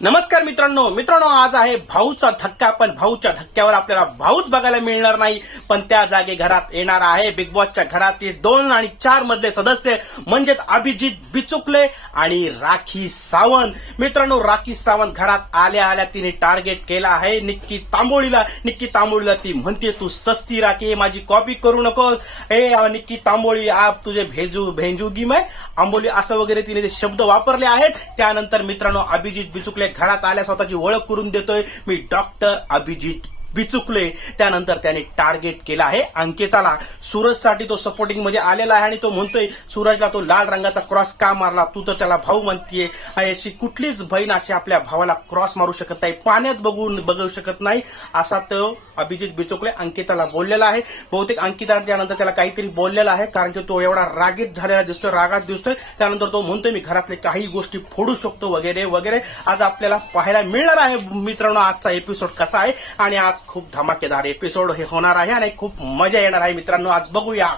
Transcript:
नमस्कार मित्रांनो. मित्रांनो आज आहे भाऊचा धक्का पण भाऊच्या धक्क्यावर आपल्याला भाऊच बघायला मिळणार नाही. पण त्या जागे घरात येणार आहे. बिग बॉसच्या घरातील दोन आणि चार मधले सदस्य म्हणजेच अभिजित बिचुकले आणि राखी सावंत. मित्रांनो राखी सावंत घरात आल्या आल्या तिने टार्गेट केला आहे. निक्की तांबोळीला. निक्की तांबोळीला ती म्हणते तू सस्ती राखी हे माझी कॉपी करू नकोस. ए निक्की तांबोळी आप तुझे भेजू भेंजूगी मैं? आंबोली असं वगैरे तिने ते शब्द वापरले आहेत. त्यानंतर मित्रांनो अभिजित बिचुकले घरात आल्या स्वतःची ओळख करून देतोय. मी डॉक्टर अभिजित बिचुकले. त्यानंतर त्याने टार्गेट केला आहे अंकिताला. सूरजसाठी तो सपोर्टिंगमध्ये आलेला आहे आणि तो म्हणतोय सूरजला तो लाल रंगाचा क्रॉस का मारला? तू तर त्याला भाऊ म्हणतीये. अशी कुठलीच बहीण अशी आपल्या भावाला क्रॉस मारू शकत नाही. पाण्यात बघून बघू शकत नाही. असा तो अभिजित बिचुकले अंकिताला बोललेला आहे. बहुतेक अंकिता त्यानंतर त्याला काहीतरी बोललेला आहे कारण की तो एवढा रागीत झालेला दिसतोय रागात दिसतोय. त्यानंतर तो म्हणतोय मी घरातले काही गोष्टी फोडू शकतो वगैरे वगैरे. आज आपल्याला पाहायला मिळणार आहे मित्रांनो आजचा एपिसोड कसा आहे. आणि आज खूप धमाकेदार एपिसोड हे होणार आहे आणि खूप मजा येणार आहे मित्रांनो. आज बघूया.